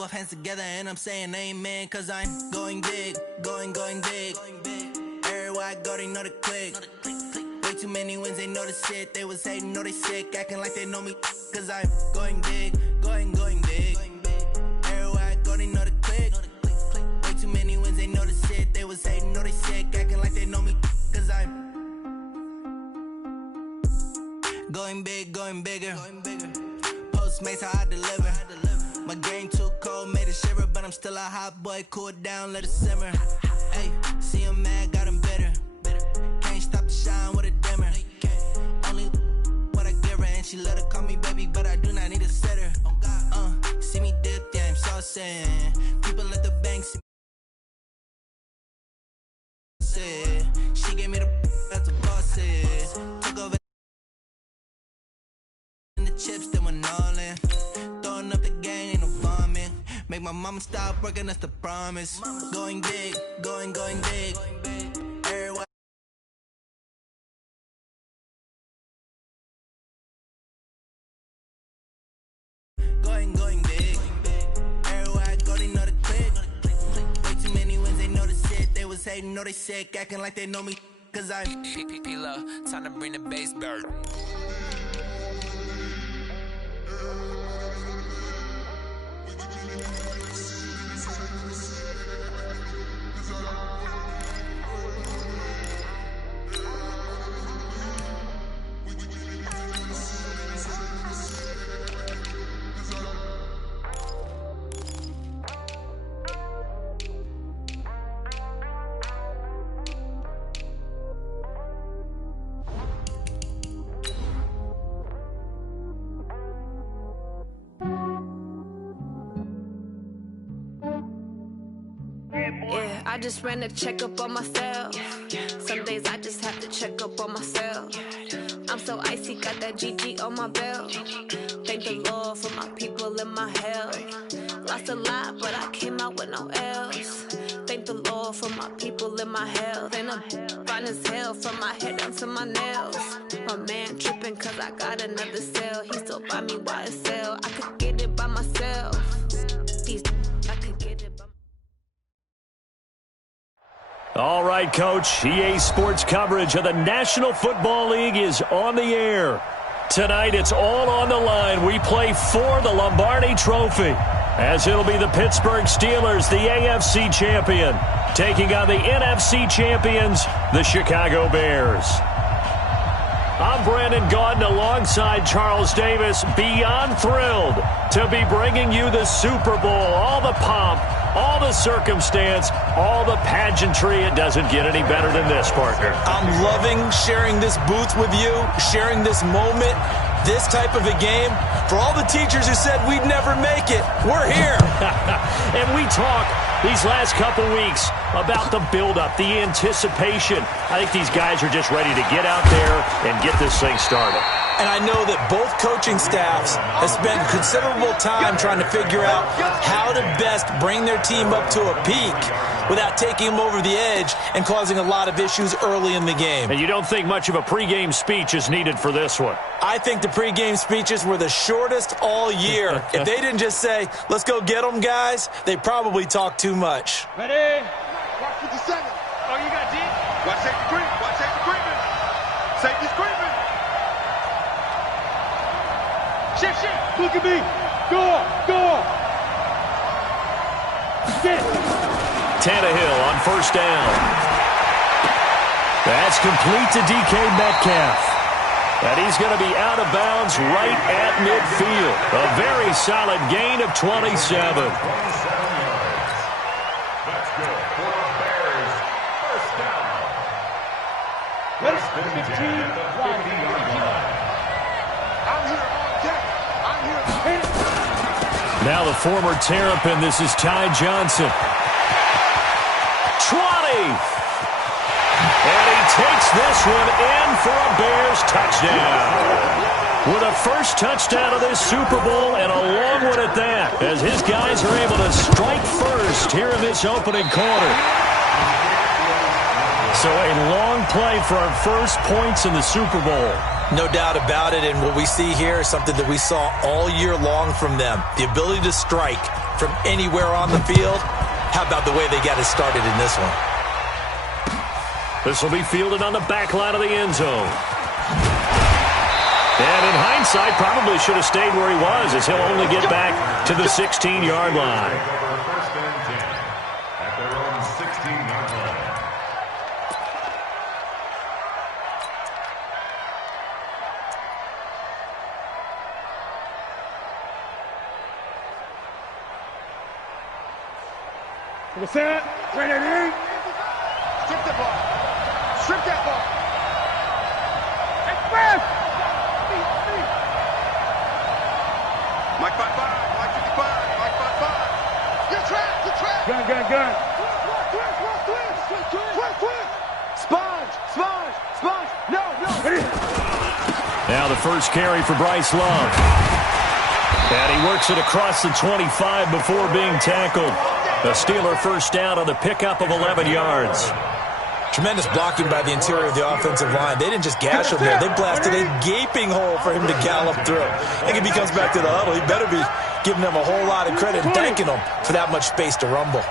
both hands together and I'm saying amen, cause I'm going big, going big. Everywhere I go, they know the click. Way too many wins, they know the shit. They was hating, know they sick, acting like they know me, cause I'm going big, going big. Everywhere I go, they know the click. Way too many wins, they know the shit. They was hating, know they sick, acting like they know me, cause I'm going big, going bigger. Postmates how I deliver. My game too cold, made it shiver, but I'm still a hot boy. Cool it down, let it simmer. Hey, see him mad, got him bitter. Can't stop the shine with a dimmer. Only what I give her, and she let her call me baby, but I do not need a sitter. See me dip, yeah, I'm saucing. People at the bank see me. She gave me the that's a boss is. Took over in the chips, then went all in. Throwing up the gang, ain't no bombing. Make my mama stop working, that's the promise. Going big, going big. Everywhere. Going big. Everywhere I go, they know the click. Way too many wins, they know the shit. They was hating, know they sick, acting like they know me, cause I'm P-Lo, time to bring the bass bird. Yeah, I just ran a checkup on myself. Some days I just have to check up on myself. I'm so icy, got that GG on my belt. Thank the Lord for my people and my health. Lost a lot, but I came out with no else. Thank the Lord for my people and my health. And I'm fine as hell from my head down to my nails. My man tripping cause I got another cell. He still buy me YSL. I could get it by myself. These I could get it by myself. All right, Coach. EA Sports coverage of the National Football League is on the air. Tonight, it's all on the line. We play for the Lombardi Trophy, as it'll be the Pittsburgh Steelers, the AFC champion, taking on the NFC champions, the Chicago Bears. I'm Brandon Gaudin alongside Charles Davis, beyond thrilled to be bringing you the Super Bowl, all the pomp, all the circumstance, all the pageantry. It doesn't get any better than this, partner. I'm loving sharing this booth with you, sharing this moment, this type of a game. For all the teachers who said we'd never make it, we're here. And we talk these last couple weeks about the buildup, the anticipation. I think these guys are just ready to get out there and get this thing started. And I know that both coaching staffs have spent considerable time trying to figure out how to best bring their team up to a peak without taking them over the edge and causing a lot of issues early in the game. And you don't think much of a pregame speech is needed for this one? I think the pregame speeches were the shortest all year. If they didn't just say, let's go get them, guys, they probably talked too much. Ready? Watch 57. Oh, you got deep? Watch safety creep. Watch safety creeping. Safety's creeping. Shift. Look at me. Go. Get. Tannehill on first down. That's complete to DK Metcalf. And he's going to be out of bounds right at midfield. A very solid gain of 27. That's good for the Bears. First down. First and 10 at the 50-yard line. I'm here all day. I'm here. Now the former Terrapin, this is Ty Johnson. 20! And he takes this one in for a Bears touchdown. With a first touchdown of this Super Bowl, and a long one at that, as his guys are able to strike first here in this opening quarter. So a long play for our first points in the Super Bowl. No doubt about it, and what we see here is something that we saw all year long from them. The ability to strike from anywhere on the field. How about the way they got it started in this one? This will be fielded on the back line of the end zone. And in hindsight, probably should have stayed where he was, as he'll only get back to the 16-yard line. First and 10 at their own 16-yard line. What's that? Ready? Strip the ball. Strip that ball. Express! Mike 5-5, Mike 55, Mike 5-5. You're trapped. Gun. Twist. Sponge. No. Now the first carry for Bryce Love. And he works it across the 25 before being tackled. The Steeler first down on the pickup of 11 yards. Tremendous blocking by the interior of the offensive line. They didn't just gash him there. They blasted a gaping hole for him to gallop through. I think if he comes back to the huddle, he better be giving them a whole lot of credit and thanking them for that much space to rumble.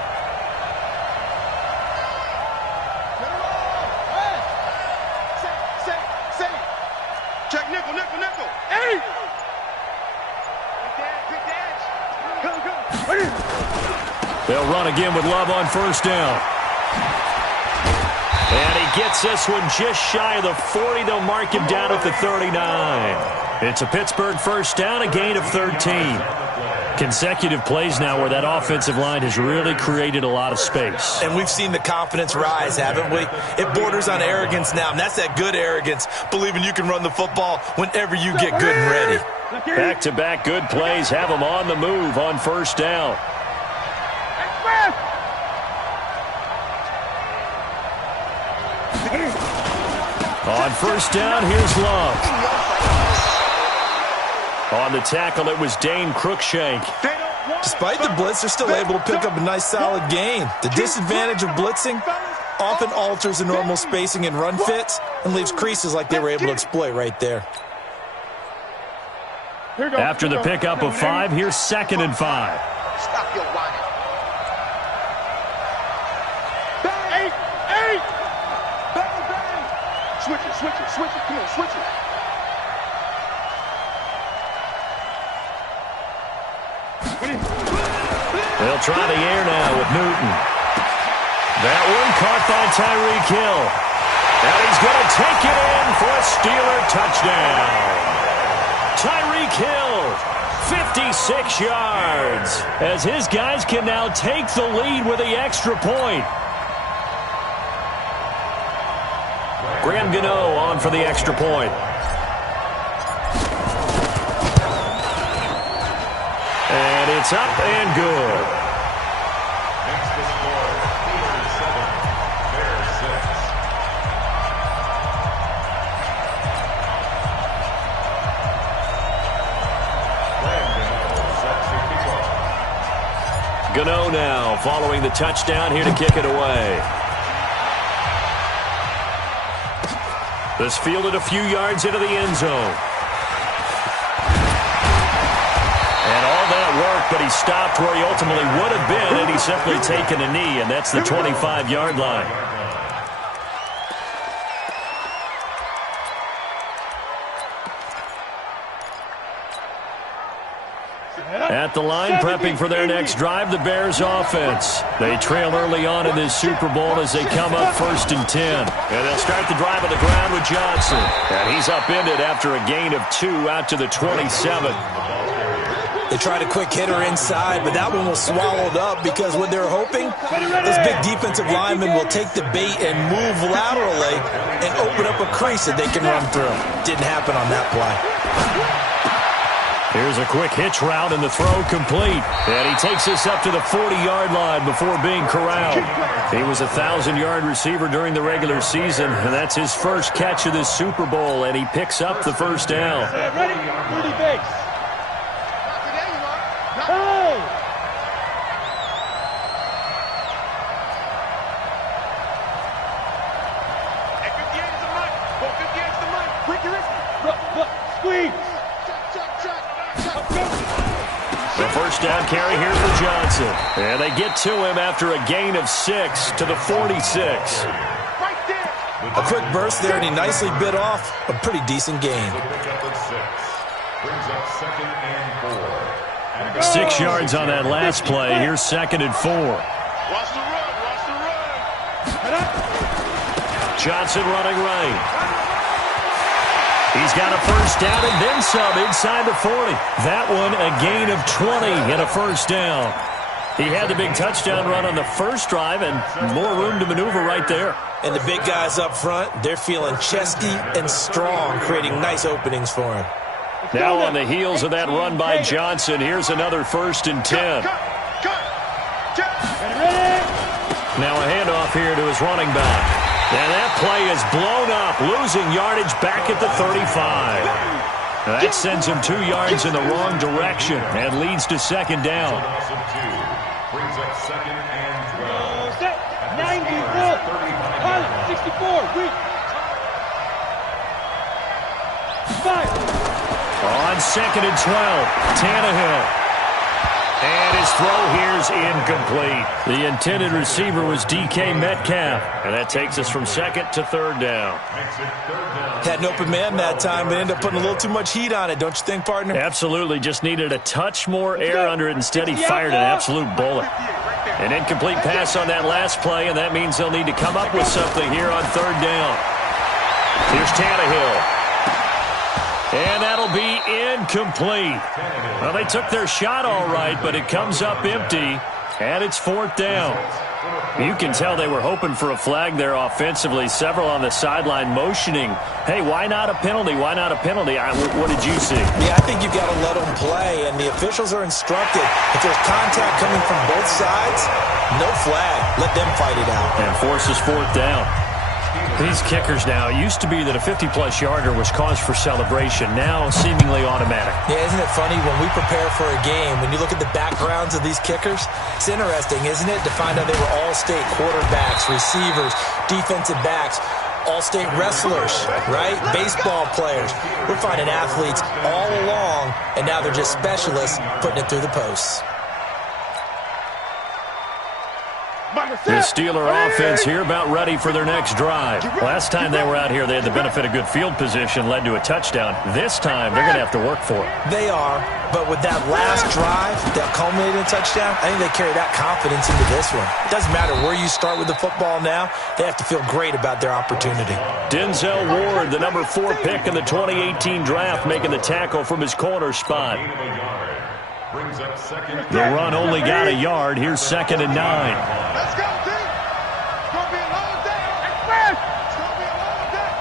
Check nickel. Hey! Good dash. Go. They'll run again with Love on first down. And he gets this one just shy of the 40. They'll mark him down at the 39. It's a Pittsburgh first down, a gain of 13. Consecutive plays now where that offensive line has really created a lot of space. And we've seen the confidence rise, haven't we? It borders on arrogance now, and that's that good arrogance, believing you can run the football whenever you get good and ready. Back-to-back good plays have them on the move on first down. On first down, here's Love. On the tackle, it was Dane Cruikshank. Despite the blitz, they're still able to pick up a nice solid gain. The disadvantage of blitzing often alters the normal spacing and run fits and leaves creases like they were able to exploit right there. After the pickup of 5, here's 2nd and 5. Stop your whining. Bang! Bang! Switch it. Come on, switch it. They'll try the air now with Newton. That one caught by Tyreek Hill. And he's going to take it in for a Steeler touchdown. Tyreek Hill, 56 yards, as his guys can now take the lead with the extra point. Graham Gano on for the extra point. And it's up and good. Next to score, Steelers 7, Bears 6. Gano now following the touchdown here to kick it away. This fielded a few yards into the end zone. And all that work, but he stopped where he ultimately would have been, and he's simply taken a knee, and that's the 25-yard line. At the line, prepping for their next drive, the Bears offense. They trail early on in this Super Bowl as they come up 1st and 10. And they'll start the drive on the ground with Johnson. And he's upended after a gain of 2 out to the 27. They tried a quick hitter inside, but that one was swallowed up because what they're hoping, those big defensive linemen will take the bait and move laterally and open up a crease that they can run through. Didn't happen on that play. Here's a quick hitch route and the throw complete. And he takes this up to the 40-yard line before being corralled. He was a 1,000-yard receiver during the regular season, and that's his first catch of this Super Bowl, and he picks up the first down. Ready? 30 base. Hey! The first down carry here for Johnson. And they get to him after a gain of 6 to the 46. A quick burst there, and he nicely bit off a pretty decent gain. 6 yards on that last play. Here's 2nd and 4. Watch the run. Watch the run. Johnson running right. He's got a first down and then some inside the 40. That one a gain of 20 and a first down. He had the big touchdown run on the first drive and more room to maneuver right there. And the big guys up front, they're feeling chesty and strong, creating nice openings for him. Now on the heels of that run by Johnson, here's another 1st and 10. Now a handoff here to his running back. And that play is blown up, losing yardage back at the 35. That sends him 2 yards in the wrong direction and leads to 2nd down. Brings up 2nd and 12. Set. 94. Pilot. 64. Reach. 5. On 2nd and 12, Tannehill. And his throw here's incomplete. The intended receiver was DK Metcalf. And that takes us from 2nd to 3rd down. Had an open man that time, but ended up putting a little too much heat on it, don't you think, partner? Absolutely. Just needed a touch more air under it. Instead, he fired an absolute bullet. An incomplete pass on that last play, and that means they'll need to come up with something here on 3rd down. Here's Tannehill. And that'll be incomplete. Well, they took their shot all right, but it comes up empty, and it's 4th down. You can tell they were hoping for a flag there offensively. Several on the sideline motioning, hey, why not a penalty? Why not a penalty? What did you see? Yeah, I think you've got to let them play, and the officials are instructed. If there's contact coming from both sides, no flag. Let them fight it out. And forces 4th down. These kickers now, it used to be that a 50-plus yarder was cause for celebration. Now, seemingly automatic. Yeah, isn't it funny when we prepare for a game, when you look at the backgrounds of these kickers, it's interesting, isn't it, to find out they were all-state quarterbacks, receivers, defensive backs, all-state wrestlers, right? Baseball players. We're finding athletes all along, and now they're just specialists putting it through the posts. The Steeler offense here about ready for their next drive. Last time they were out here, they had the benefit of good field position, led to a touchdown. This time, they're going to have to work for it. They are, but with that last drive that culminated in a touchdown, I think they carry that confidence into this one. It doesn't matter where you start with the football now, they have to feel great about their opportunity. Denzel Ward, the number 4 pick in the 2018 draft, making the tackle from his corner spot. Brings up 2nd. The run only got a yard. Here's 2nd and 9. Let's go, team. It's going to be a long day. Express. It's going to be a long day.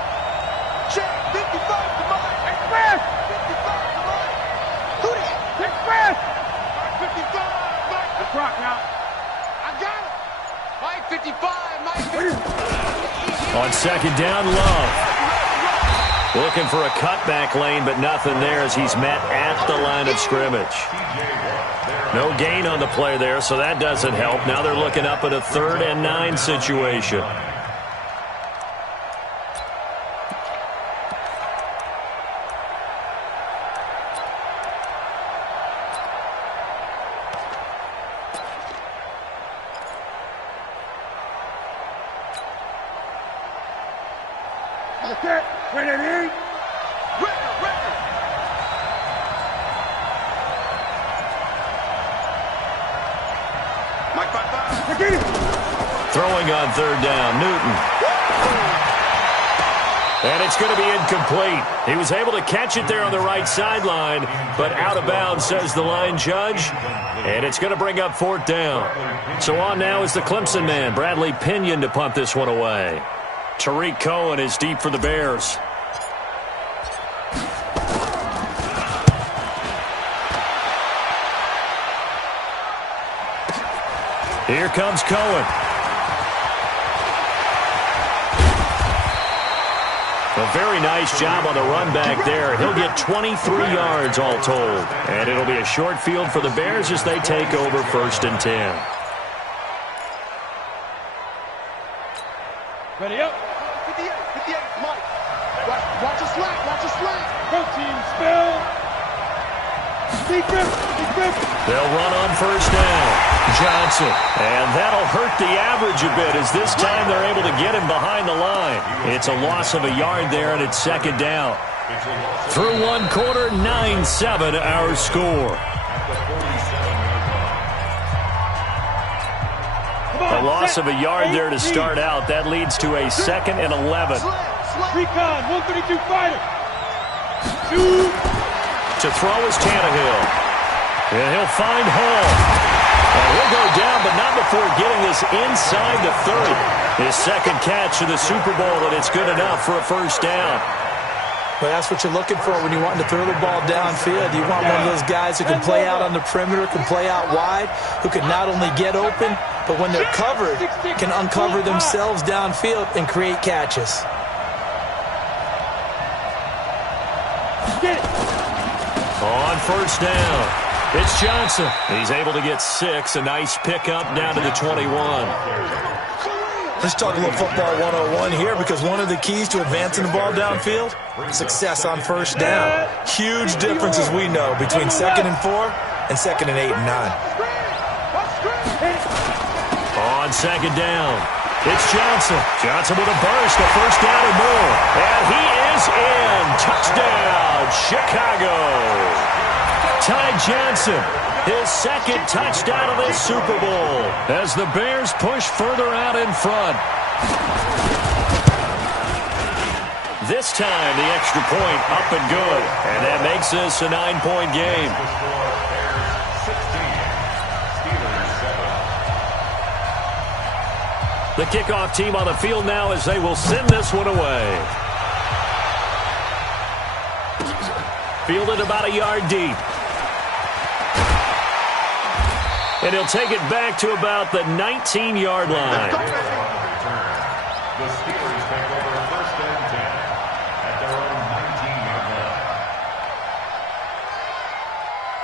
Check. 55 to mine. Express. 55 to mine. Who that? Express. Mike 55. Mike. The clock now. I got it. Mike 55. Mike 55. On 2nd down, Love. Looking for a cutback lane, but nothing there as he's met at the line of scrimmage. No gain on the play there, so that doesn't help. Now they're looking up at a 3rd and 9 situation. Okay. Ready? Mike 55. Throwing on 3rd down, Newton. And it's going to be incomplete. He was able to catch it there on the right sideline, but out of bounds, says the line judge. And it's going to bring up 4th down. So on now is the Clemson man, Bradley Pinion, to punt this one away. Tariq Cohen is deep for the Bears. Here comes Cohen. A very nice job on the run back there. He'll get 23 yards all told. And it'll be a short field for the Bears as they take over 1st and 10. Ready up. 58, Mike. Watch your slack, watch your slack. Go team, spell. Secret. They'll run on first down. Johnson. And that'll hurt the average a bit as this time they're able to get him behind the line. It's a loss of a yard there, and it's second down. Through one quarter, 9-7 our score. A loss of a yard there to start out. That leads to a 2nd and 11. Recon, 132 fighter. To throw is Tannehill. And he'll find Hall. And he'll go down, but not before getting this inside the 30. His second catch of the Super Bowl, and it's good enough for a first down. But that's what you're looking for when you want to throw the ball downfield. You want one of those guys who can play out on the perimeter, can play out wide, who can not only get open, but when they're covered, can uncover themselves downfield and create catches. On first down, it's Johnson. He's able to get 6. A nice pickup down to the 21. Let's talk a little football 101 here, because one of the keys to advancing the ball downfield, success on first down. Huge difference, as we know, between 2nd and 4 and 2nd and 8 and 9. On second down, it's Johnson. Johnson with a burst, a first down or more. And he is in. Touchdown, Chicago. Ty Johnson, his second touchdown of this Super Bowl as the Bears push further out in front. This time, the extra point up and good. And that makes this a 9-point game. The kickoff team on the field now as they will send this one away. Fielded about a yard deep. And he'll take it back to about the 19-yard line. The Steelers take over first and 10 at their own 19-yard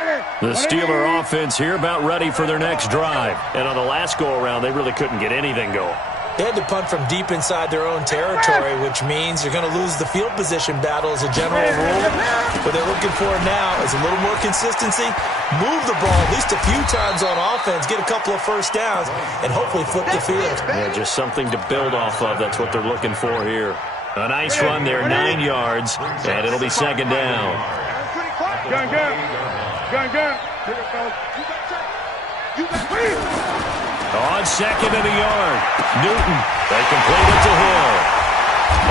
line. The Steeler offense here about ready for their next drive. And on the last go-around, they really couldn't get anything going. They had to punt from deep inside their own territory, which means you're going to lose the field position battle as a general rule. What they're looking for now is a little more consistency, move the ball at least a few times on offense, get a couple of first downs, and hopefully flip the field. Yeah, just something to build off of. That's what they're looking for here. A nice run there, 9 yards, and it'll be second down. Gun. On second and a yard, Newton. They complete it to Hill.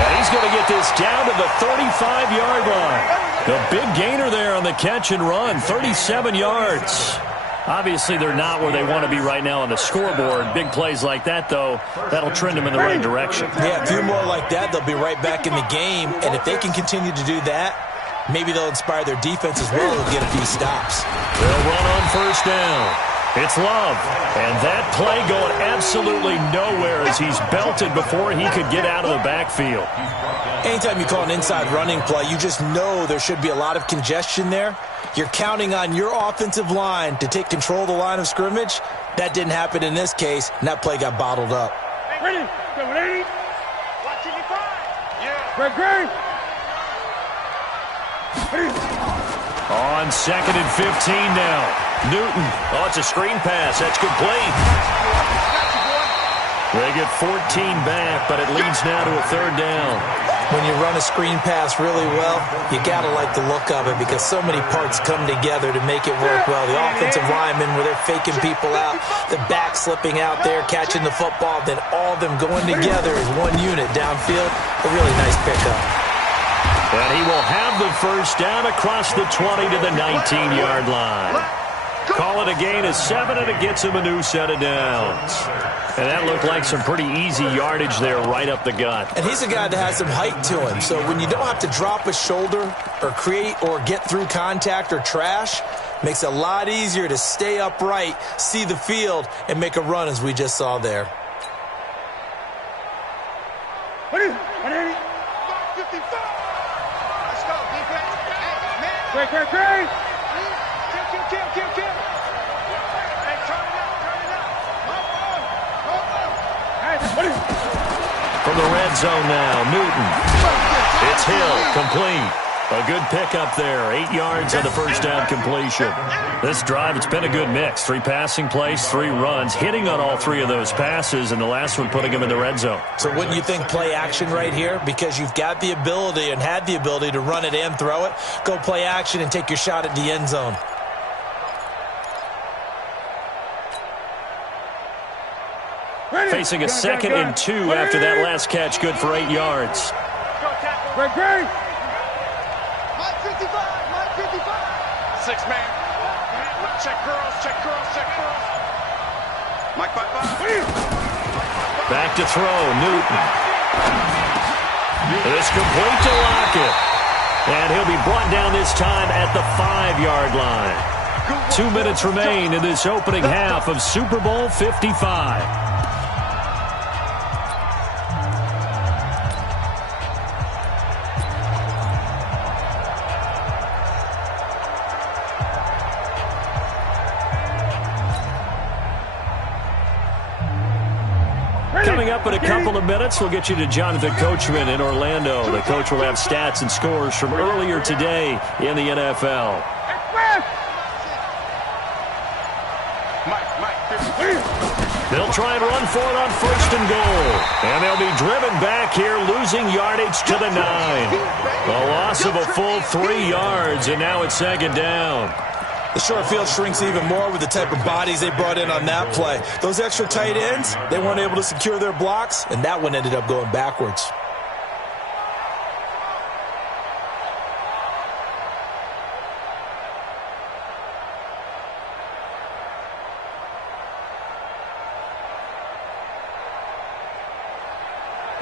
And he's going to get this down to the 35-yard line. The big gainer there on the catch and run, 37 yards. Obviously, they're not where they want to be right now on the scoreboard. Big plays like that, though, that'll trend them in the right direction. Yeah, a few more like that, they'll be right back in the game. And if they can continue to do that, maybe they'll inspire their defense as well. They'll get a few stops. They'll run on first down. It's Love. And that play going absolutely nowhere as he's belted before he could get out of the backfield. Anytime you call an inside running play, you just know there should be a lot of congestion there. You're counting on your offensive line to take control of the line of scrimmage. That didn't happen in this case, and that play got bottled up. Ready? Go, ready? Watch it, you find. Yeah. Great. On second and 15 now. Newton. Oh, it's a screen pass. That's complete. They get 14 back, but it leads now to a third down. When you run a screen pass really well, you got to like the look of it because so many parts come together to make it work well. The offensive linemen, where they're faking people out, the back slipping out there, catching the football, then all of them going together as one unit downfield. A really nice pickup. And he will have the first down across the 20 to the 19-yard line. Call it a gain of 7, and it gets him a new set of downs. And that looked like some pretty easy yardage there right up the gut. And he's a guy that has some height to him. So when you don't have to drop a shoulder or create or get through contact or trash, makes it a lot easier to stay upright, see the field, and make a run as we just saw there. Great. From the red zone now, Newton. It's Hill, complete. A good pickup there. 8 yards on the first down completion. This drive, it's been a good mix. 3 passing plays, 3 runs, hitting on all 3 of those passes, and the last one putting him in the red zone. So wouldn't you think play action right here? Because you've got the ability and had the ability to run it and throw it. Go play action and take your shot at the end zone. Facing a 2nd and 2 after that last catch, good for 8 yards. Great. Mike 55, Mike 55. 6 man. Check girls. Mike 55. Back to throw, Newton. It's complete to Lockett. And he'll be brought down this time at the 5-yard line. 2 minutes remain in this opening half of Super Bowl 55. Coming up in a couple of minutes, we'll get you to Jonathan Coachman in Orlando. The coach will have stats and scores from earlier today in the NFL. They'll try and run for it on 1st and goal. And they'll be driven back here, losing yardage to the 9. A loss of a full 3 yards, and now it's 2nd down. The short field shrinks even more with the type of bodies they brought in on that play. Those extra tight ends, they weren't able to secure their blocks, and that one ended up going backwards.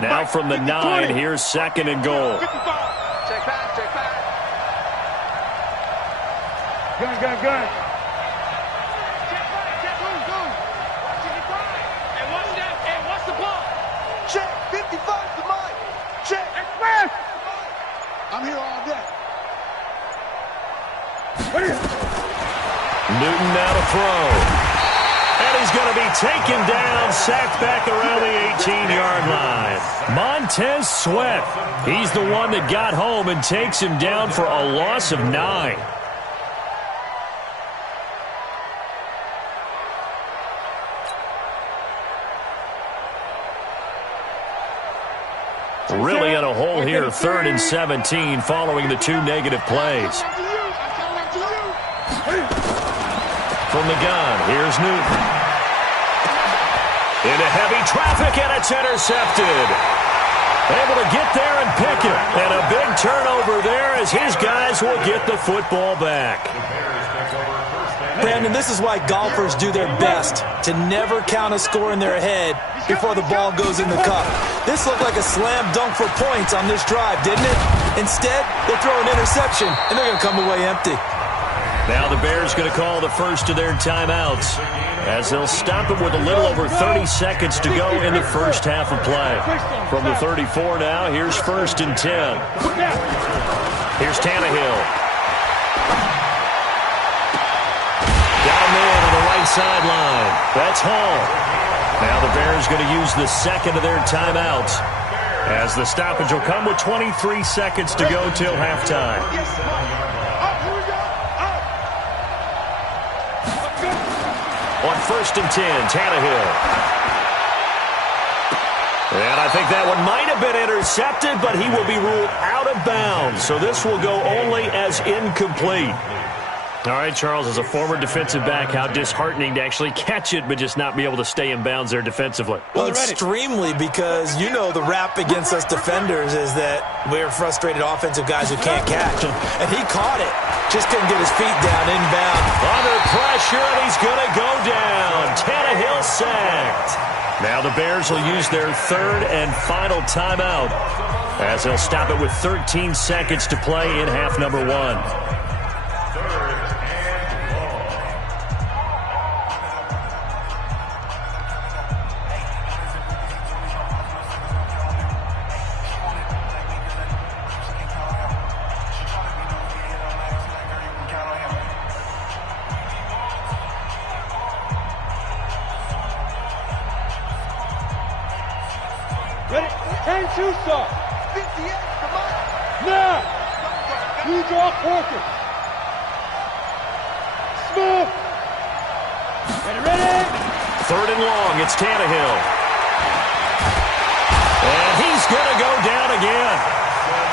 Now from the 9, here's 2nd and goal. Check back. Gun. Check move. And what's the ball? Check 55 to Mike. Check. Express. I'm here all day. Newton now to throw. And he's going to be taken down, sacked back around the 18-yard line. Montez Sweat, he's the one that got home and takes him down for a loss of 9. Really in a hole here, 3rd and 17, following the 2 negative plays. From the gun, here's Newton. Into heavy traffic, and it's intercepted. Able to get there and pick it. And a big turnover there as his guys will get the football back. Brandon, this is why golfers do their best to never count a score in their head before the ball goes in the cup. This looked like a slam dunk for points on this drive, didn't it? Instead, they throw an interception, and they're going to come away empty. Now the Bears going to call the first of their timeouts as they'll stop it with a little over 30 seconds to go in the first half of play. From the 34 now, here's 1st and 10. Here's Tannehill. Got a man on the right sideline. That's Hall. Now the Bears going to use the 2nd of their timeouts as the stoppage will come with 23 seconds to go till halftime. On 1st and 10, Tannehill. And I think that one might have been intercepted, but he will be ruled out of bounds. So this will go only as incomplete. All right, Charles, as a former defensive back, how disheartening to actually catch it, but just not be able to stay in bounds there defensively. Well, extremely, because you know the rap against us defenders is that we're frustrated offensive guys who can't catch. And he caught it. Just couldn't get his feet down inbound. Under pressure, and he's going to go down. Tannehill sacked. Now the Bears will use their 3rd and final timeout as they'll stop it with 13 seconds to play in half number 1. Ready? 10-2 start. 58 for Mike. Now. Blue draw, Corker. Smooth. Ready. 3rd and long, it's Tannehill. And he's going to go down again.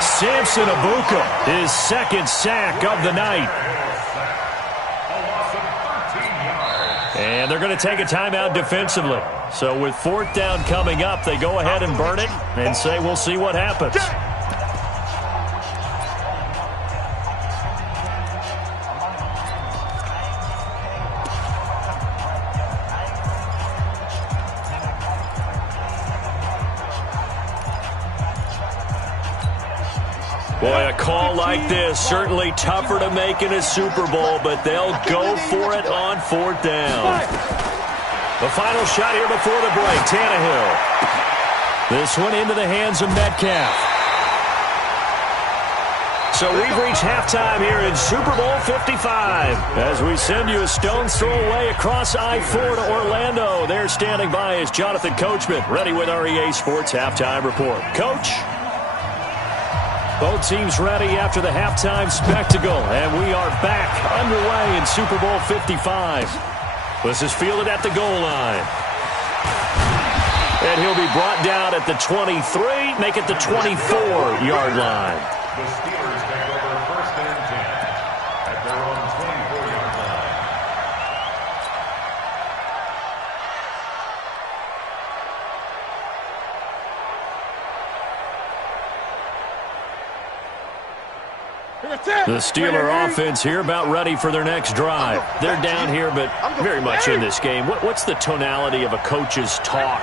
Samson Abuka, his 2nd sack of the night. And they're going to take a timeout defensively. So with 4th down coming up, they go ahead and burn it and say we'll see what happens. Boy, a call like this, certainly tougher to make in a Super Bowl, but they'll go for it on 4th down. The final shot here before the break, Tannehill. This one into the hands of Metcalf. So we've reached halftime here in Super Bowl 55. As we send you a stone's throw away across I-4 to Orlando. There standing by is Jonathan Coachman, ready with our EA Sports Halftime Report. Coach? Both teams ready after the halftime spectacle, and we are back underway in Super Bowl 55. This is fielded at the goal line. And he'll be brought down at the 23, make it the 24-yard line. The Steelers take over 1st and 10 at their own 24-yard line. The Steeler offense here about ready for their next drive. They're down here, but very much in this game. What's the tonality of a coach's talk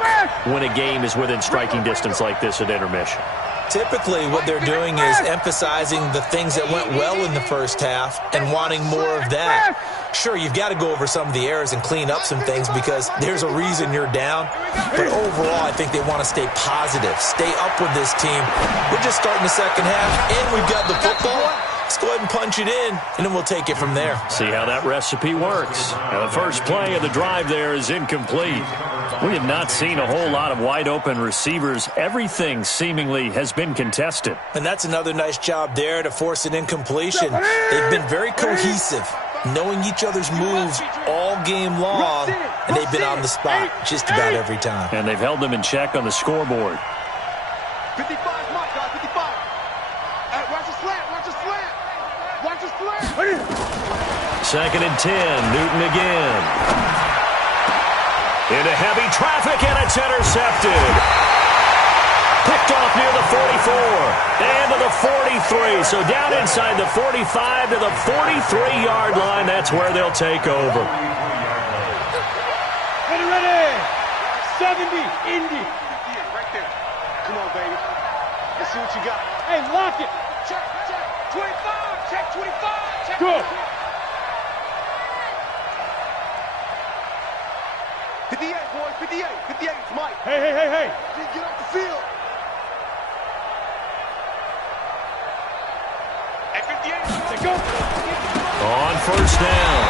when a game is within striking distance like this at intermission? Typically, what they're doing is emphasizing the things that went well in the first half and wanting more of that. Sure, you've got to go over some of the errors and clean up some things because there's a reason you're down. But overall, I think they want to stay positive, stay up with this team. We're just starting the second half, and we've got the football. Let's go ahead and punch it in, and then we'll take it from there. See how that recipe works. Now, the first play of the drive there is incomplete. We have not seen a whole lot of wide-open receivers. Everything seemingly has been contested. And that's another nice job there to force an incompletion. They've been very cohesive, knowing each other's moves all game long, and they've been on the spot just about every time. And they've held them in check on the scoreboard. 55, Mike, 55. Watch the slant, watch the slant. Watch the slant. 2nd and 10, Newton again. Into heavy traffic, and it's intercepted. Picked off near the 44 and to the 43. So down inside the 45 to the 43-yard line. That's where they'll take over. Ready. 70, Indy. Right there. Come on, baby. Let's see what you got. Hey, lock it. Check. 25. Check 25. Check. Good. 58, boys. 58. 58. Mike. Hey. Just get off the field. At 58. Go. On 1st down.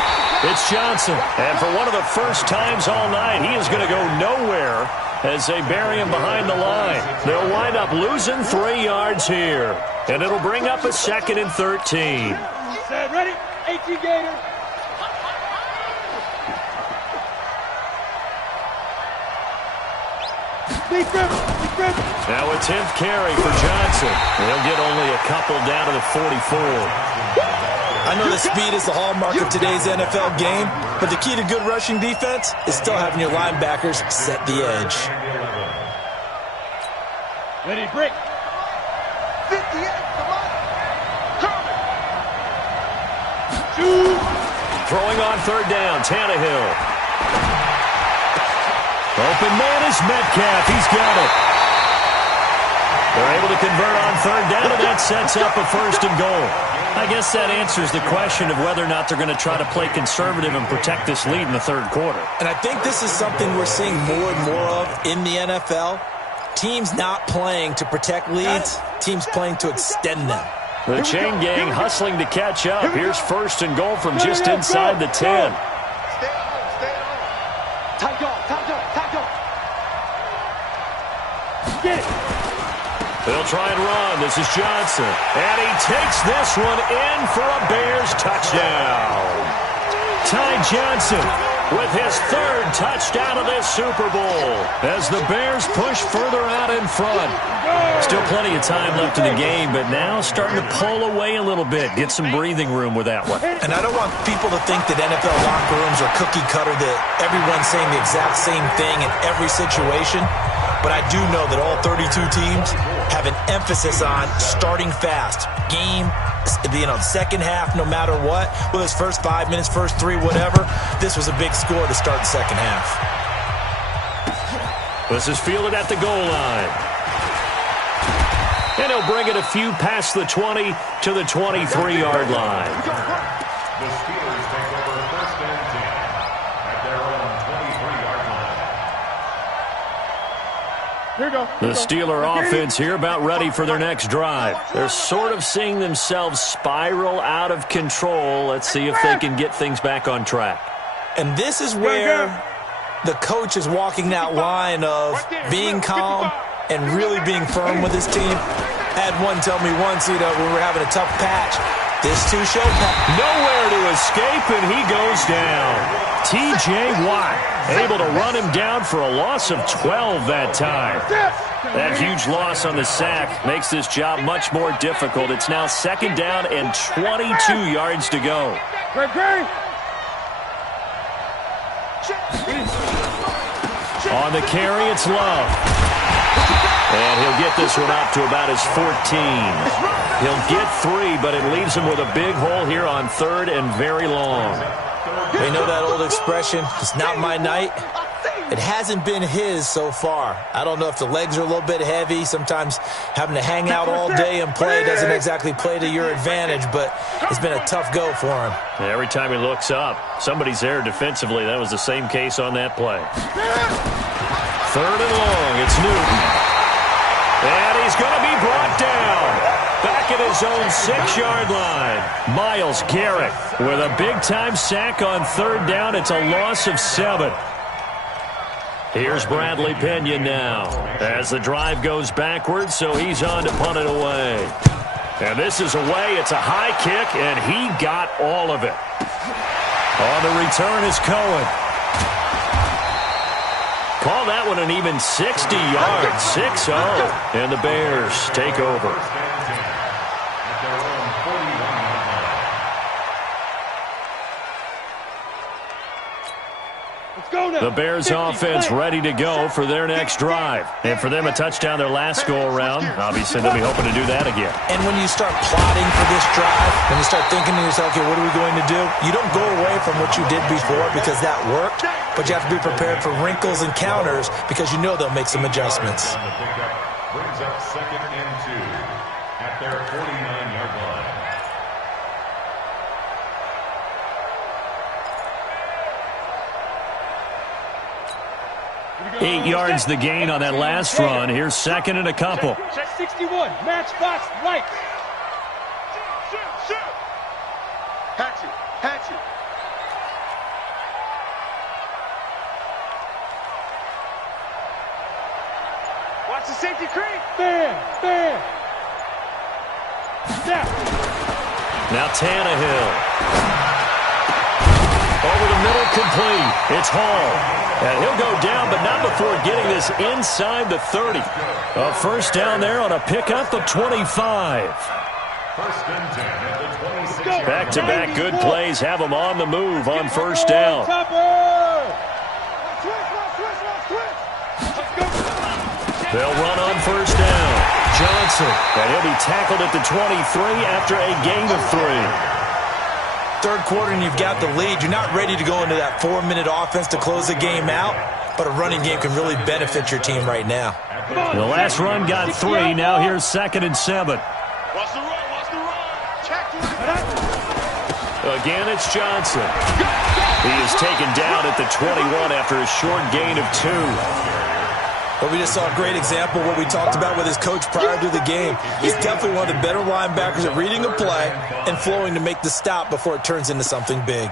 It's Johnson, and for one of the first times all night, he is going to go nowhere as they bury him behind the line. They'll wind up losing 3 yards here, and it'll bring up a 2nd and 13. Set, ready? 18 Gator. Big grip. Now a 10th carry for Johnson. They'll get only a couple down to the 44. I know that speed is the hallmark of today's NFL game, but the key to good rushing defense is still having your linebackers set the edge. Ready, break. 58, come on. Throwing on 3rd down, Tannehill. Open man is Metcalf. He's got it. They're able to convert on 3rd down, and that sets up a 1st and goal. I guess that answers the question of whether or not they're going to try to play conservative and protect this lead in the 3rd quarter. And I think this is something we're seeing more and more of in the NFL. Teams not playing to protect leads, teams playing to extend them. The chain gang hustling to catch up. Here's 1st and goal from just inside the 10. Stay at home. Tight dog. Get it. They'll try and run. This is Johnson. And he takes this one in for a Bears touchdown. Ty Johnson with his third touchdown of this Super Bowl as the Bears push further out in front. Still plenty of time left in the game, but now starting to pull away a little bit. Get some breathing room with that one. And I don't want people to think that NFL locker rooms are cookie cutter, that everyone's saying the exact same thing in every situation. But I do know that all 32 teams have an emphasis on starting fast. Game, second half, no matter what. Whether it's first 5 minutes, first 3, whatever. This was a big score to start the second half. This is fielded at the goal line. And he'll bring it a few past the 20 to the 23-yard line. The Steelers take over first and 10 at their own 23-yard line. Here we go. The Steeler offense here about ready for their next drive. They're sort of seeing themselves spiral out of control. Let's see if they can get things back on track. And this is where the coach is walking that line of being calm and really being firm with his team. I had one tell me once, when we were having a tough patch, this too shall pass. Nowhere to escape, and he goes down. T.J. Watt able to run him down for a loss of 12 that time. That huge loss on the sack makes this job much more difficult. It's now second down and 22 yards to go. On the carry, it's Love. And he'll get this one up to about his 14. He'll get 3, but it leaves him with a big hole here on third and very long. You know that old expression, it's not my night? It hasn't been his so far. I don't know if the legs are a little bit heavy. Sometimes having to hang out all day and play doesn't exactly play to your advantage, but it's been a tough go for him. Every time he looks up, somebody's there defensively. That was the same case on that play. Third and long, it's Newton. And he's going to be brought down. Back at his own 6-yard line. Myles Garrett with a big-time sack on third down. It's a loss of 7. Here's Bradley Pinion now as the drive goes backwards, so he's on to punt it away. And this is away. It's a high kick, and he got all of it. On the return is Cohen. Call that one an even 60 yards, 6-0. And the Bears take over. The Bears offense ready to go for their next drive. And for them, a touchdown their last go-around. Obviously, they'll be hoping to do that again. And when you start plotting for this drive, when you start thinking to yourself, okay, what are we going to do? You don't go away from what you did before because that worked, but you have to be prepared for wrinkles and counters because you know they'll make some adjustments. Brings up second and 2 at their 49-yard line. 8 yards the gain on that last run. Here's second and a couple. Check 61. Matchbox right. Shoot. Hatch it. Watch the safety creep. Bam. Snap. Now Tannehill. Over the middle, complete. It's Hall. And he'll go down, but not before getting this inside the 30. A first down there on a pickup of 25. First and 10 at the 26. Back-to-back good plays have them on the move on first down. They'll run on first down. Johnson. And he'll be tackled at the 23 after a gain of 3. Third quarter and you've got the lead. You're not ready to go into that 4-minute offense to close the game out, but a running game can really benefit your team right now. The last run got 3. Now here's second and 7. Watch the run. Check it. Again, it's Johnson. He is taken down at the 21 after a short gain of 2. But we just saw a great example of what we talked about with his coach prior to the game. He's definitely one of the better linebackers at reading a play and flowing to make the stop before it turns into something big.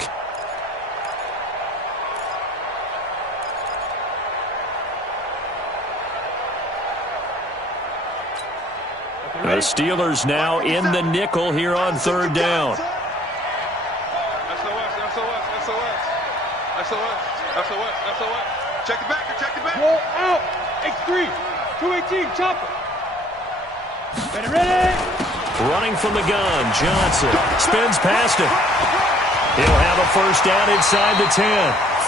The Steelers now in the nickel here on third down. SOS. Check it back. Roll out. X3. 218. Chopper. Ready. Running from the gun, Johnson spins past him. He'll have a first down inside the 10.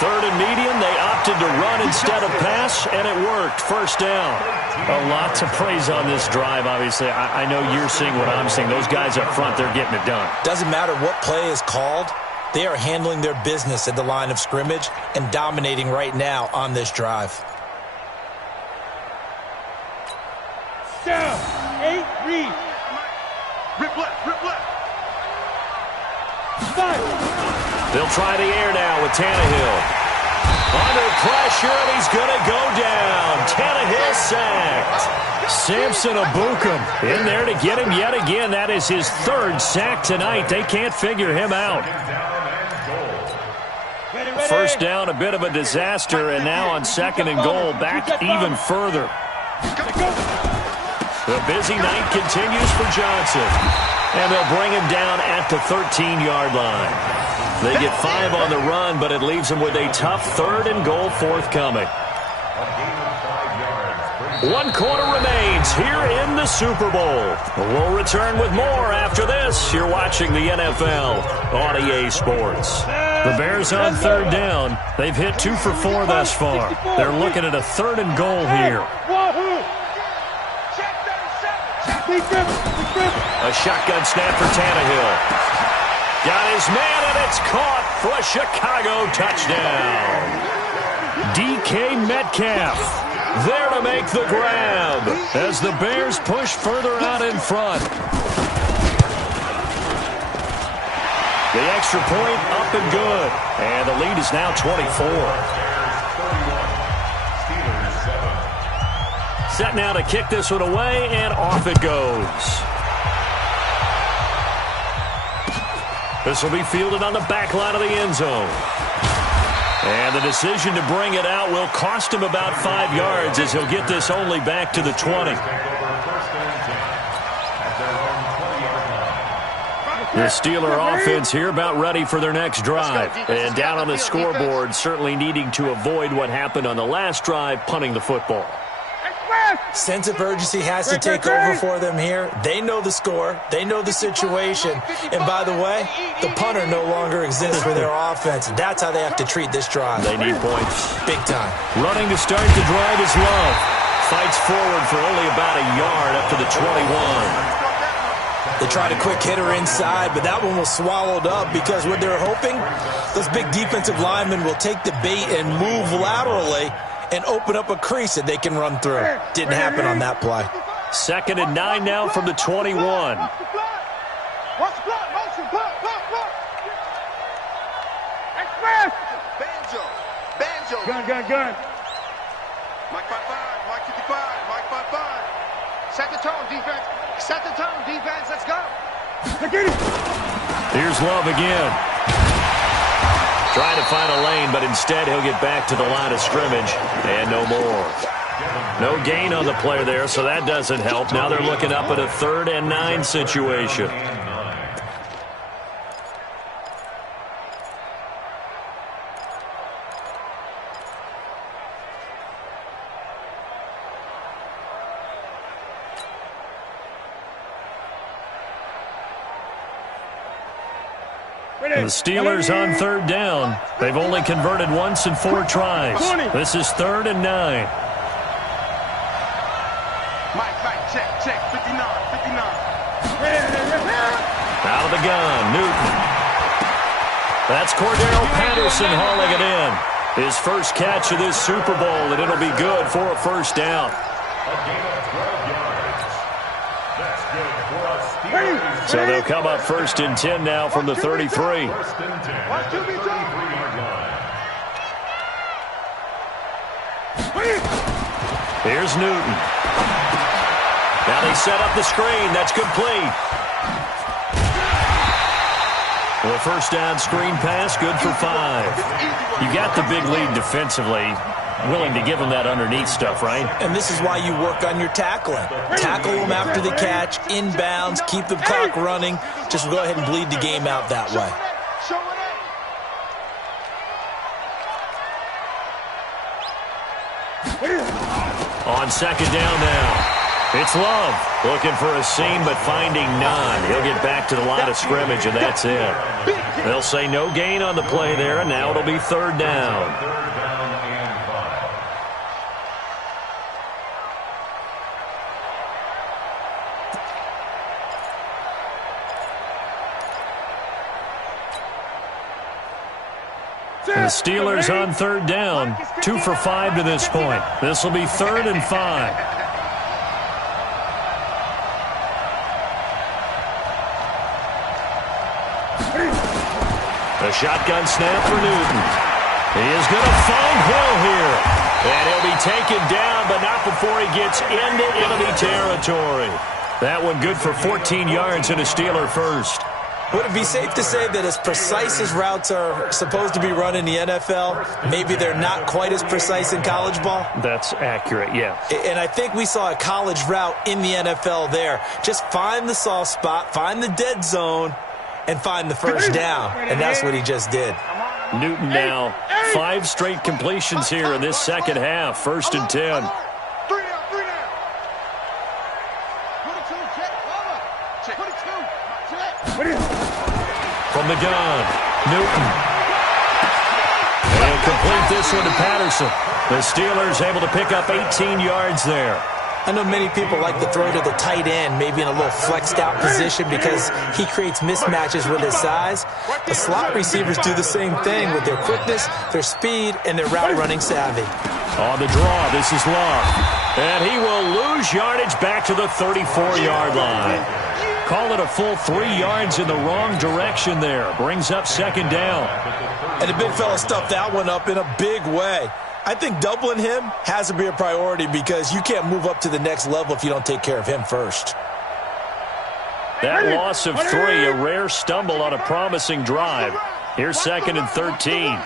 Third and medium, they opted to run instead of pass, and it worked. First down. A lot to praise on this drive, obviously. I know you're seeing what I'm seeing. Those guys up front, they're getting it done. Doesn't matter what play is called. They are handling their business at the line of scrimmage and dominating right now on this drive. Down. 8, read. Rip left. 5. They'll try the air now with Tannehill. Under pressure, and he's going to go down. Tannehill sacked. Samson Abukum in there to get him yet again. That is his third sack tonight. They can't figure him out. First down, a bit of a disaster, and now on second and goal, back even further. The busy night continues for Johnson, and they'll bring him down at the 13-yard line. They get 5 on the run, but it leaves them with a tough third and goal forthcoming. 1 quarter remains here in the Super Bowl. We'll return with more after this. You're watching the NFL on EA Sports. The Bears on third down. They've hit 2 for 4 thus far. They're looking at a third and goal here. A shotgun snap for Tannehill. Got his man, and it's caught for a Chicago touchdown. DK Metcalf there to make the grab as the Bears push further out in front. The extra point up and good. And the lead is now 24. Set now to kick this one away, and off it goes. This will be fielded on the back line of the end zone. And the decision to bring it out will cost him about 5 yards as he'll get this only back to the 20. The Steeler offense here about ready for their next drive. And down on the scoreboard, certainly needing to avoid what happened on the last drive, punting the football. Sense of urgency has to take over for them here. They know the score. They know the situation. And by the way, the punter no longer exists for their offense. That's how they have to treat this drive. They need points. Big time. Running to start the drive is Love. Fights forward for only about a yard up to the 21. They tried a quick hitter inside, but that one was swallowed up because what they're hoping, those big defensive linemen will take the bait and move laterally and open up a crease that they can run through. Didn't happen on that play. 2nd and 9 now from the 21. Banjo. Gun. Mike 55, Mike 55, Mike 55. Set the tone, defense. Let's go. Here's Love again. Trying to find a lane, but instead he'll get back to the line of scrimmage, and no more. No gain on the play there, so that doesn't help. Now they're looking up at a 3rd and 9 situation. The Steelers on 3rd down. They've only converted once in 4 tries. This is 3rd and 9. Mike, check, 59. Out of the gun, Newton. That's Cordero Patterson hauling it in. His first catch of this Super Bowl, and it'll be good for a first down. So they'll come up 1st and 10 now from the 33. Here's Newton. Now they set up the screen. That's complete. Well, a first down screen pass, good for 5. You got the big lead defensively. willing to give him that underneath stuff, right? And this is why you work on your tackling. Tackle them after the catch, inbounds, keep the clock running. Just go ahead and bleed the game out that way. On second down now. It's Love looking for a seam but finding none. He'll get back to the line of scrimmage, and that's it. They'll say no gain on the play there, and now it'll be third down. Third down and 5. And the Steelers on third down, 2 for 5 to this point. This will be 3rd and 5. A shotgun snap for Newton. He is going to find Hill here. And he'll be taken down, but not before he gets into enemy territory. That one good for 14 yards and a Steeler first. Would it be safe to say that as precise as routes are supposed to be run in the NFL, maybe they're not quite as precise in college ball? That's accurate, yeah. And I think we saw a college route in the NFL there. Just find the soft spot, find the dead zone, and find the first down. And that's what he just did. Newton now, 5 straight completions here in this second half. 1st and 10. From the gun, Newton. And complete this one to Patterson. The Steelers able to pick up 18 yards there. I know many people like to throw to the tight end, maybe in a little flexed out position because he creates mismatches with his size. The slot receivers do the same thing with their quickness, their speed, and their route running savvy. On the draw, this is Love. And he will lose yardage back to the 34-yard line. Call it a full 3 yards in the wrong direction there. Brings up second down. And the big fella stuffed that one up in a big way. I think doubling him has to be a priority because you can't move up to the next level if you don't take care of him first. That loss of 3, a rare stumble on a promising drive. Here's 2nd and 13.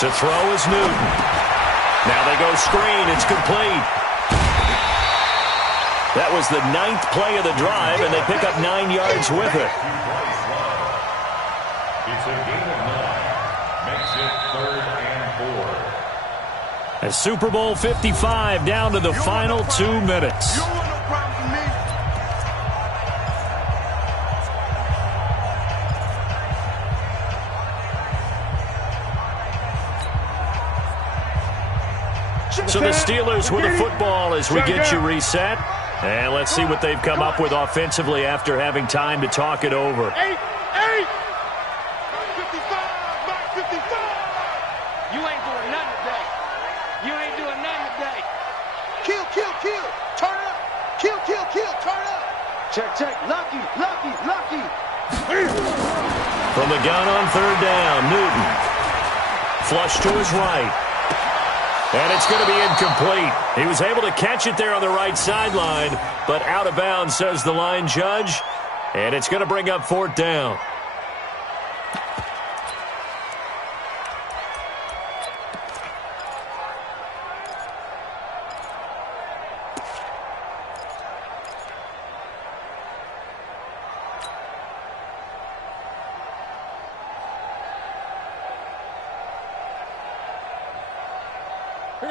To throw is Newton. Now they go screen. It's complete. That was the 9th play of the drive, and they pick up 9 yards with it. It's a gain of 9. Makes it 3rd and 4. As Super Bowl 55 down to the final 2 minutes. So the Steelers with the football as we get you reset. And let's see what they've come up with offensively after having time to talk it over. 8. 55. You ain't doing nothing today. You ain't doing nothing today. Kill. Turn up. Kill. Turn up. Check. Lucky. From the gun on third down, Newton. Flush to his right. And it's going to be incomplete. He was able to catch it there on the right sideline, but out of bounds, says the line judge. And it's going to bring up 4th down.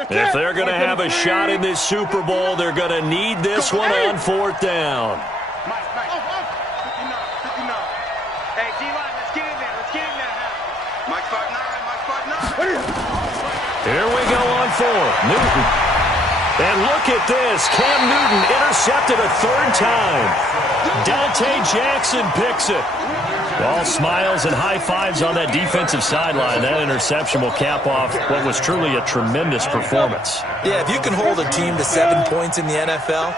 If they're going to have a shot in this Super Bowl, they're going to need this one on 4th down. Mike. 59. Hey, D-line, let's get in there. Mike 5'9". Here we go on 4th. Newton. And look at this. Cam Newton intercepted a 3rd time. Dante Jackson picks it. All smiles and high fives on that defensive sideline. That interception will cap off what was truly a tremendous performance. Yeah, if you can hold a team to 7 points in the NFL,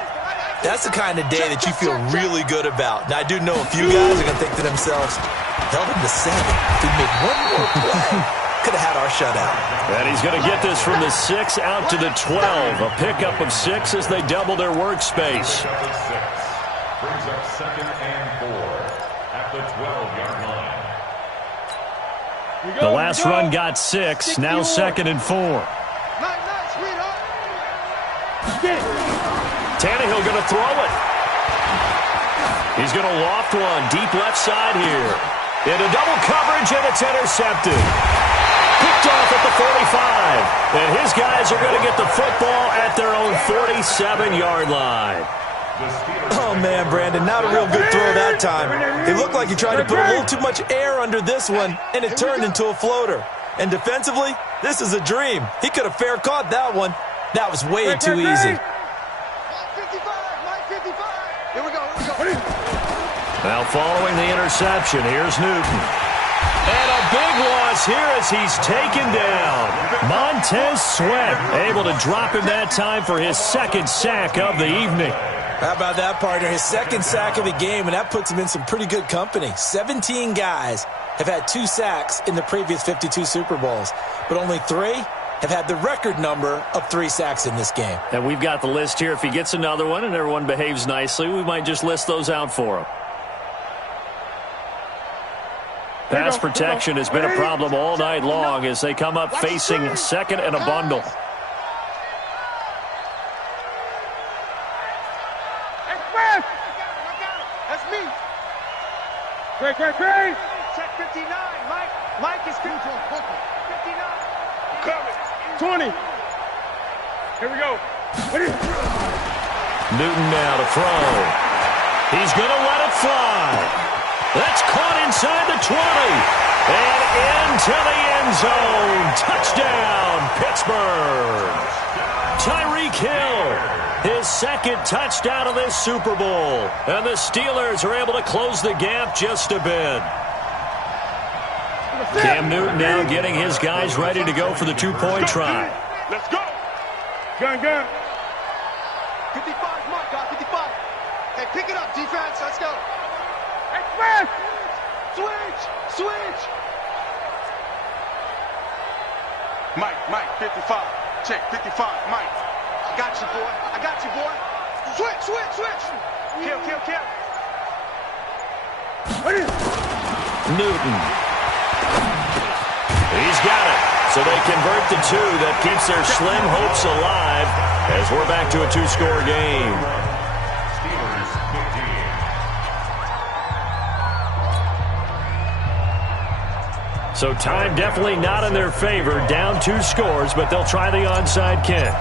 that's the kind of day that you feel really good about. Now, I do know a few guys are going to think to themselves, held him to 7. If we made one more play, could have had our shutout. And he's going to get this from the 6 out to the 12. A pickup of 6 as they double their workspace. Brings up 2nd and 4. at the 12-yard line. The last run got 6, now 2nd and 4. Nice, sweetheart. Tannehill going to throw it. He's going to loft one deep left side here. Into double coverage, and it's intercepted. Picked off at the 45. And his guys are going to get the football at their own 47-yard line. Oh, man, Brandon, not a real good throw that time. It looked like he tried to put a little too much air under this one, and it turned into a floater. And defensively, this is a dream. He could have fair caught that one. That was way too easy. Here we go. Now following the interception, here's Newton. And a big loss here as he's taken down. Montez Sweat able to drop him that time for his 2nd sack of the evening. How about that, partner? His 2nd sack of the game, and that puts him in some pretty good company. 17 guys have had 2 sacks in the previous 52 Super Bowls, but only 3 have had the record number of 3 sacks in this game. And we've got the list here. If he gets another one and everyone behaves nicely, we might just list those out for him. Pass protection has been a problem all night long as they come up facing 2nd and a bundle. That's me. Great. Check 59. Mike is 59. 20. Here we go. Newton now to throw. He's going to let it fly. That's caught inside the 20. And into the end zone. Touchdown, Pittsburgh. Tyreek Hill, his 2nd touchdown of this Super Bowl. And the Steelers are able to close the gap just a bit. Cam Newton now getting his guys ready to go for the 2-point try. Let's go. Gun. 55, Mike, 55. Hey, pick it up, defense. Let's go. Express. Switch. Mike, 55. Check, 55, Mike. I got you, boy. Switch. Kill. Newton. He's got it. So they convert the 2. That keeps their slim hopes alive as we're back to a 2-score game. Steelers 15. So time definitely not in their favor. Down 2 scores, but they'll try the onside kick.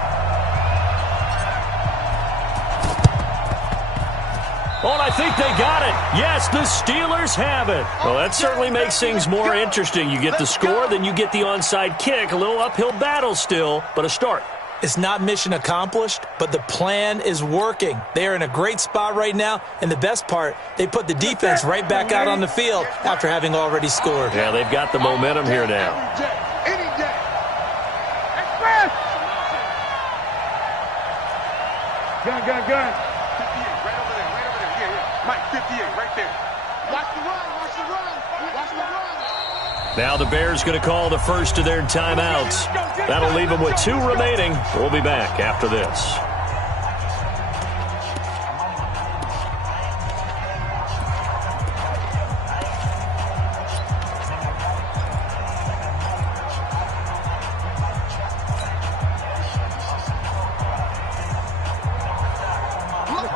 Oh, and I think they got it. Yes, the Steelers have it. Well, that certainly makes things more interesting. You get the score, then you get the onside kick. A little uphill battle still, but a start. It's not mission accomplished, but the plan is working. They are in a great spot right now, and the best part, they put the defense right back out on the field after having already scored. Yeah, they've got the momentum here now. Any day. Express. Gun. 58, right over there. Yeah. Mike, 58, right there. Watch the run. Now the Bears going to call the first of their timeouts. That'll leave them with 2 remaining. We'll be back after this.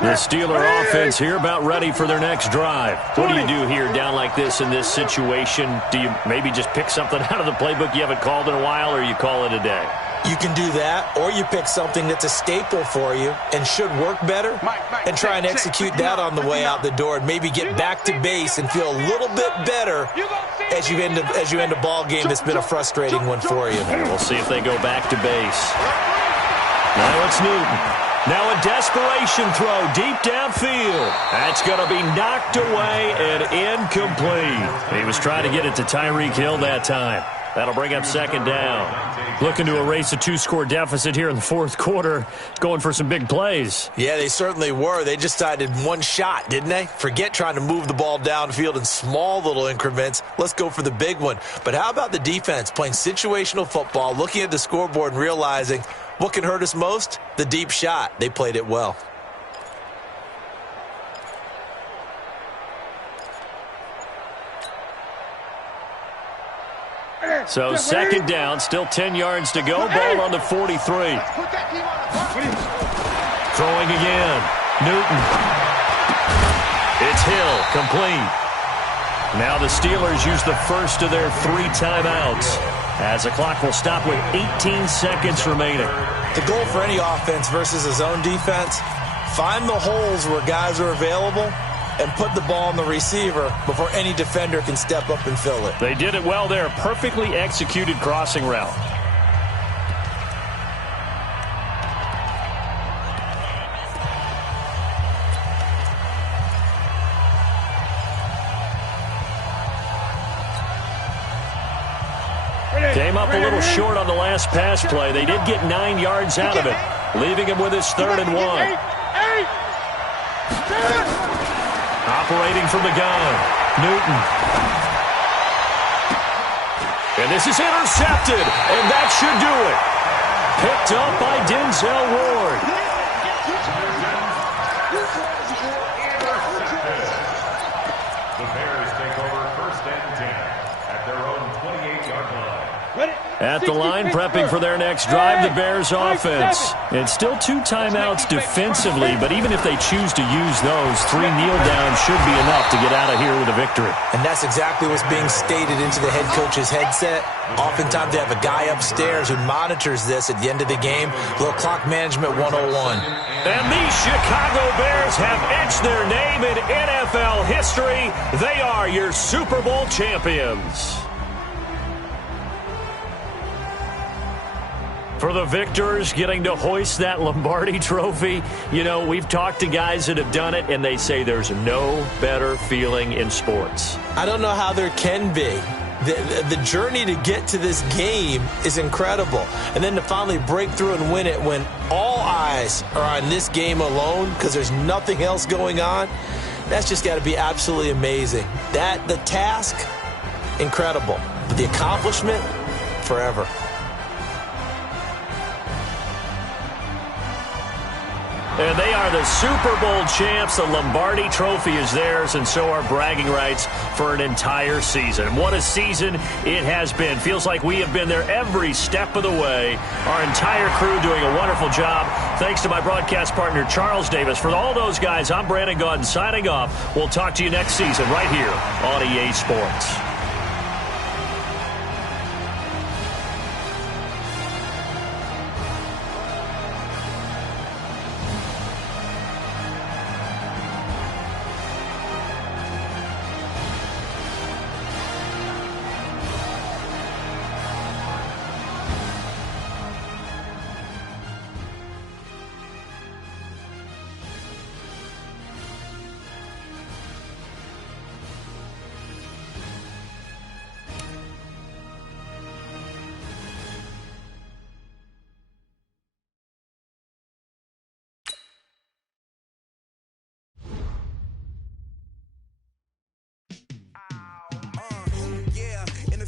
The Steeler offense here about ready for their next drive. What do you do here down like this in this situation? Do you maybe just pick something out of the playbook you haven't called in a while, or you call it a day? You can do that, or you pick something that's a staple for you and should work better and try and execute that on the way out the door and maybe get back to base and feel a little bit better as you end a ball game that's been a frustrating one for you. We'll see if they go back to base. Now it's Newton. Now a desperation throw deep downfield. That's going to be knocked away and incomplete. He was trying to get it to Tyreek Hill that time. That'll bring up 2nd down. Looking to erase a 2-score deficit here in the 4th quarter. Going for some big plays. Yeah, they certainly were. They just decided one shot, didn't they? Forget trying to move the ball downfield in small little increments. Let's go for the big one. But how about the defense playing situational football, looking at the scoreboard and realizing what can hurt us most? The deep shot. They played it well. So second down, still 10 yards to go. Ball on the 43. Throwing again. Newton. It's Hill, complete. Now the Steelers use the first of their 3 timeouts, as the clock will stop with 18 seconds remaining. The goal for any offense versus a zone defense, find the holes where guys are available and put the ball on the receiver before any defender can step up and fill it. They did it well there. Perfectly executed crossing route. Came up a little short on the last pass play. They did get 9 yards out of it, leaving him with his 3rd and 1. Operating from the gun, Newton. And this is intercepted, and that should do it. Picked up by Denzel Ward. The Bears take over 1st and 10 at their own 28-yard line. At the line, prepping for their next drive, the Bears offense. It's still 2 timeouts defensively, but even if they choose to use those, 3 kneel downs should be enough to get out of here with a victory. And that's exactly what's being stated into the head coach's headset. Oftentimes they have a guy upstairs who monitors this at the end of the game. A little clock management 101. And the Chicago Bears have etched their name in NFL history. They are your Super Bowl champions. For the victors, getting to hoist that Lombardi trophy, you know, we've talked to guys that have done it, and they say there's no better feeling in sports. I don't know how there can be. The journey to get to this game is incredible. And then to finally break through and win it when all eyes are on this game alone because there's nothing else going on, that's just got to be absolutely amazing. The task, incredible. But the accomplishment, forever. And they are the Super Bowl champs. The Lombardi trophy is theirs, and so are bragging rights for an entire season. What a season it has been. Feels like we have been there every step of the way. Our entire crew doing a wonderful job. Thanks to my broadcast partner, Charles Davis. For all those guys, I'm Brandon Gaudin signing off. We'll talk to you next season right here on EA Sports.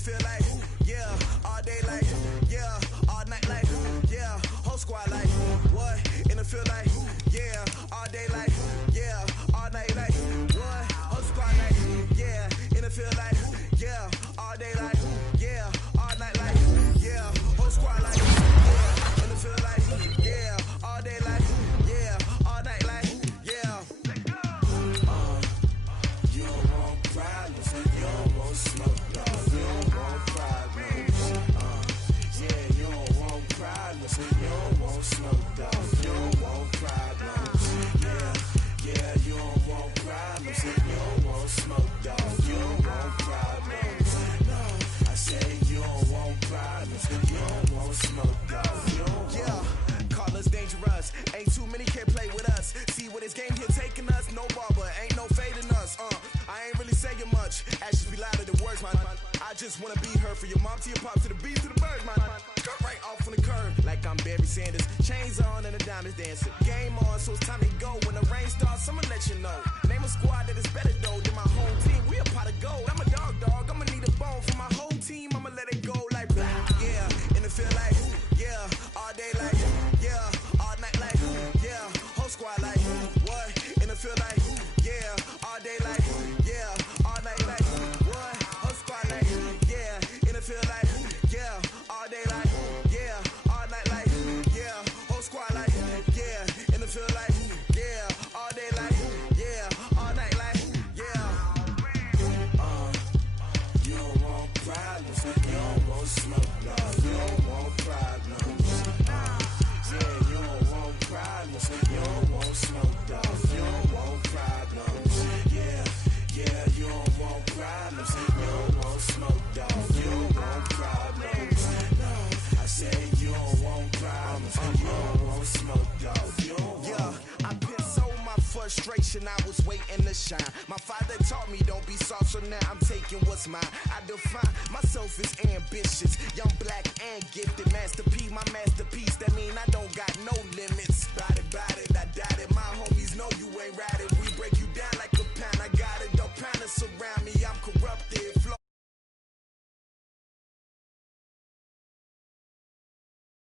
Feel like, yeah, all day like, yeah, all night like, yeah, whole squad like, what? And it feel like, yeah, all day like, yeah, all night like, what? Whole squad like, yeah, and it feel like, yeah, all day like, yeah, all night like, yeah, whole squad like, yeah, and it feel like, yeah, all day like, yeah, all night like, yeah. You don't want problems, you don't want smoke. You don't want smoke, dog. You don't want problems. Yeah, you don't want problems. You don't want smoke, dog. You don't want problems. No, I said you don't want problems. You don't want smoke, dog. Yeah, call us dangerous. Ain't too many can play with us. See what this game here taking us? No barber, ain't no fading us. I ain't really saying much. Actions be louder than words, man. I just wanna be heard from your mom to your pop to the beat to the birds, man. Cut right off on the curb, like I'm Barry Sanders. Chains on and the diamonds dancing. Game on, so it's time to go. When the rain starts, I'ma let you know. Name a squad that is better though than my whole team. We a pot of gold. I'm a dog. I'ma need a bone for my whole team. I'ma let it go like blah. Yeah, and it feel like, yeah, all day like, yeah, all night like, yeah, whole squad like, what? And it feel like, yeah, all day like, yeah, all night like, what? Whole squad like, yeah, and it feel like, frustration, I was waiting to shine. My father taught me don't be soft, so now I'm taking what's mine. I define myself as ambitious, young, black, and gifted. Master P, my masterpiece, that mean I don't got